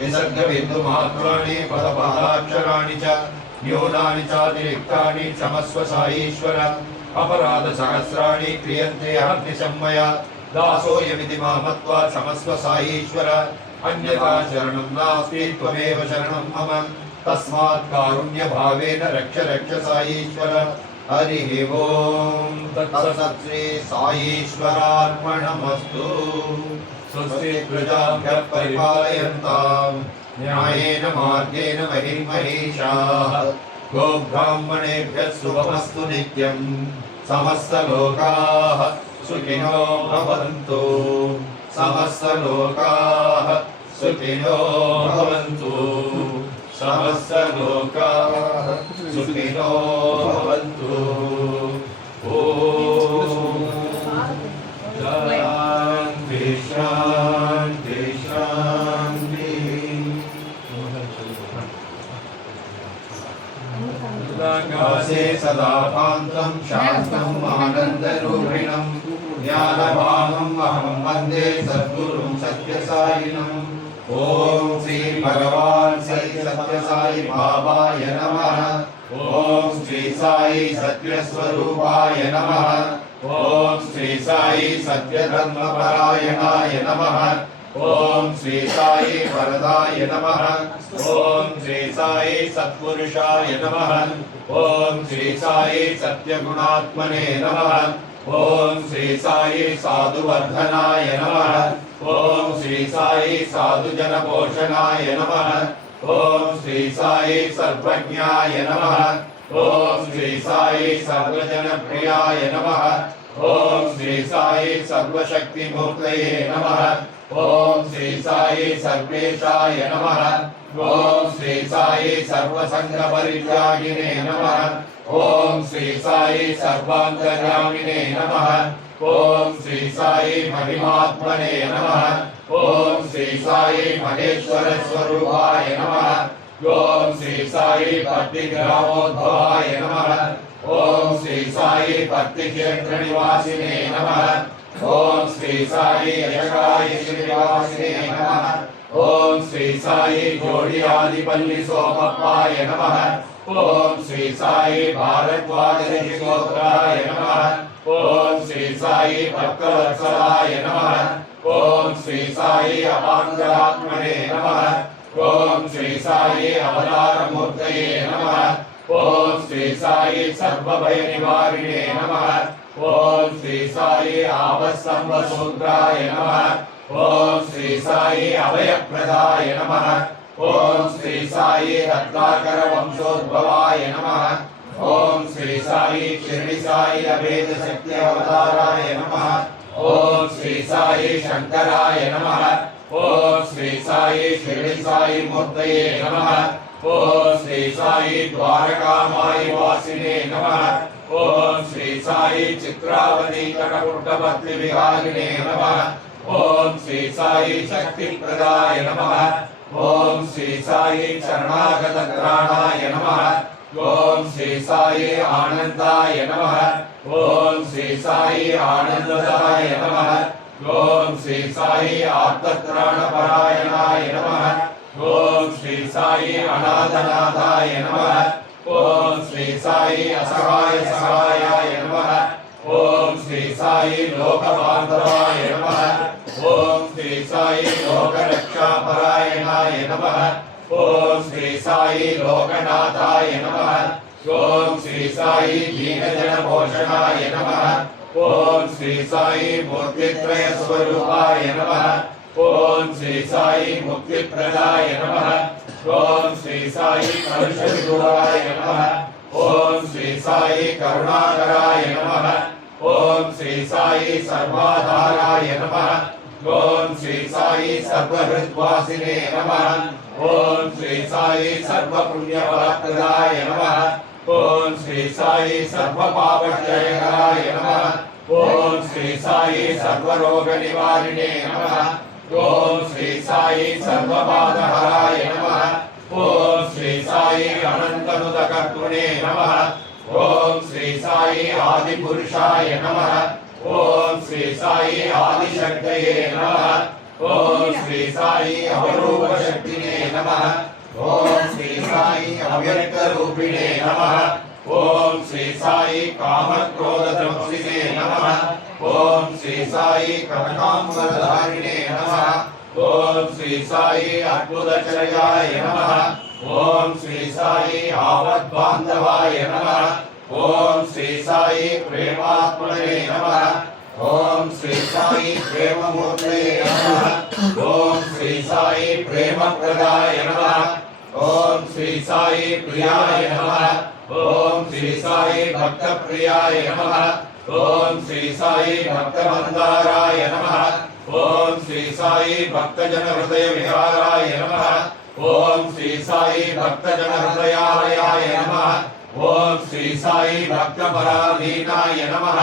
विसर्गबिन्दुमात्राणि पदपादाक्षराणि च न्यूनानि चातिरिक्तानि क्षमस्व साईश्वर अपराधसहस्राणि क्रियन्ते अहर्निशं मया दासोऽयमिति मां मत्वा क्षमस्व साईश्वर अन्यथा शरणं नास्ति त्वमेव शरणं मम तस्मात् कारुण्यभावेन रक्ष रक्ष साईश्वर हरिः ओम् तत्सत् श्री साईश्वरार्पणमस्तु स्वस्ति प्रजाभ्यः परिपालयन्ताम् न्यायेन मार्गेण महिं महिषाः गोब्राह्मणेभ्यः शुभमस्तु नित्यम् समस्तलोकाः सुखिनो भवन्तु समस्तलोकाः सुखिनो भवन्तु समस्तलोकाः सुखिनो भवन्तु शान्ति शान्ति शान्ति आकाशे सदा कान्तं शान्तं आनन्दरूपिणं ज्ञानवाहम् अहं वन्दे सद्गुरुं सत्यसायिनम् ॐ श्री भगवान् श्री सत्यसाई बाबाय नमः ॐ श्री साई सत्यस्वरूपाय नमः ॐ श्री साई सत्यधर्मपरायणाय नमः ॐ श्री साई वरदाय नमः ॐ श्री साई सत्पुरुषाय नमः ॐ श्री साई सत्यगुणात्मने नमः ॐ श्री साई साधुवर्धनाय नमः ॐ श्री साई साधुजनपोषणाय नमः ॐ श्री साई सर्वज्ञाय नमः ॐ श्री साई सर्वजनप्रियाय नमः ॐ श्री साई सर्वशक्तिमूर्तये नमः ॐ श्री साई सर्वेशाय नमः ॐ श्री साई सर्वसंगपरित्यागिने नमः ॐ श्री साई सर्वान्तर्यामिने नमः ॐ श्री साई महिमात्मने नमः ॐ श्री साई महेश्वर स्वरूपाय नमः ॐ श्री साई पत्तिग्रामोद्भवाय नमः ॐ श्री साई पत्तिक्षेत्र निवासिने नमः ॐ श्री साई यशगाय श्रीनिवासिने नमः ॐ श्री साई जोडियादिपल्ली सोमप्पाय नमः ॐ श्री साई भारद्वाज ऋषिगोत्राय नमः ॐ श्री साई भक्तवत्सलाय नमः ॐ श्री साई अपाङ्गलात्मने नमः ॐ श्री साई अवतारमूर्तये नमः ॐ श्री साई सर्वभयनिवारिणे नमः ॐ श्री साई आवत्संवसूत्राय नमः ॐ श्री साई अभयप्रदाय नमः ॐ श्री साई रत्नाकर वंशोद्भवाय नमः ॐ श्री साई शिरडी साई अभेद शक्ति अवताराय नमः ॐ श्री साई शंकराय नमः ॐ श्री साई शिरडी साई मूर्तये नमः ॐ श्री साई द्वारकामाई वासिने नमः ॐ श्री साई चित्रावती कटकुटवर्ती विहारिणे नमः ॐ श्री साई शक्तिप्रदाय नमः ॐ श्री साई शरणागतत्राणाय नमः ॐ श्री साई आनंदाय नमः ॐ श्री साई आनंददाय नमः ॐ श्री साई आर्तत्राणपरायणाय नमः ॐ श्री साई अनाथनाथाय नमः ॐ श्री साई असहाय सहायाय नमः ॐ श्री साई लोकबान्धवाय नमः ॐ श्री साई लोकरक्षापरायणाय नमः ॐ श्री साई लोकनाथाय नमः ॐ श्री साई दीनजनपोषणाय नमः ॐ श्री साई मूर्तित्रयस्वरूपाय नमः ॐ श्री साई मुक्तिप्रदाय नमः ॐ श्री साई कलुषविदुराय नमः ॐ श्री साई करुणाकराय नमः ॐ श्री साई सर्वाधाराय नमः ॐ श्री साई सर्वहृद्वासिने नमः ॐ श्री साई सर्वपुण्यफलप्रदाय नमः ॐ श्री साई सर्वपापक्षयकराय नमः ॐ श्री साई सर्वरोगनिवारिणे नमः ॐ श्री साई सर्वबाधहराय नमः ॐ श्री साई अनन्तनुदकर्तृणे नमः ॐ श्री साई आदिपुरुषाय नमः ॐ श्री साई आदिशक्तये नमः ओम श्री साई अवरूप शक्तिने नमः ओम श्री साई अव्यक्त रूपिणे नमः ओम श्री साई काम क्रोध तमसिने नमः ओम श्री साई कनकांबरधारिणे नमः ओम श्री साई अद्भुतचर्याय नमः ओम श्री साई आवद्बान्धवाय नमः ओम श्री साई प्रेमात्मने नमः ओम श्री साई प्रेममूर्तये नमः ओम श्री साई प्रेमप्रदाय नमः ओम श्री साई प्रियाय नमः ओम श्री साई भक्तप्रियाय नमः ओम श्री साई भक्तमन्दाराय नमः ओम श्री साई भक्तजन हृदय विहाराय नमः ओम श्री साई भक्तजन हृदयालयाय नमः ओम श्री साई भक्तपराधीनाय नमः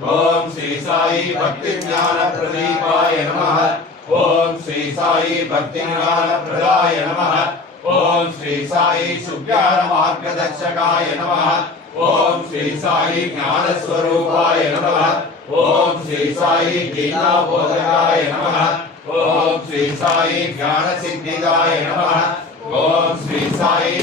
ओम श्री साई भक्ति ज्ञान प्रदीपाय नमः ओम श्री साई भक्ति ज्ञान प्रदाय नमः ओम श्री साई सुज्ञान मार्गदर्शकाय नमः ओम श्री साई ज्ञान स्वरूपाय नमः ओम श्री साई गीता बोधकाय नमः ओम श्री साई ज्ञान सिद्धिदाय नमः ओम श्री साई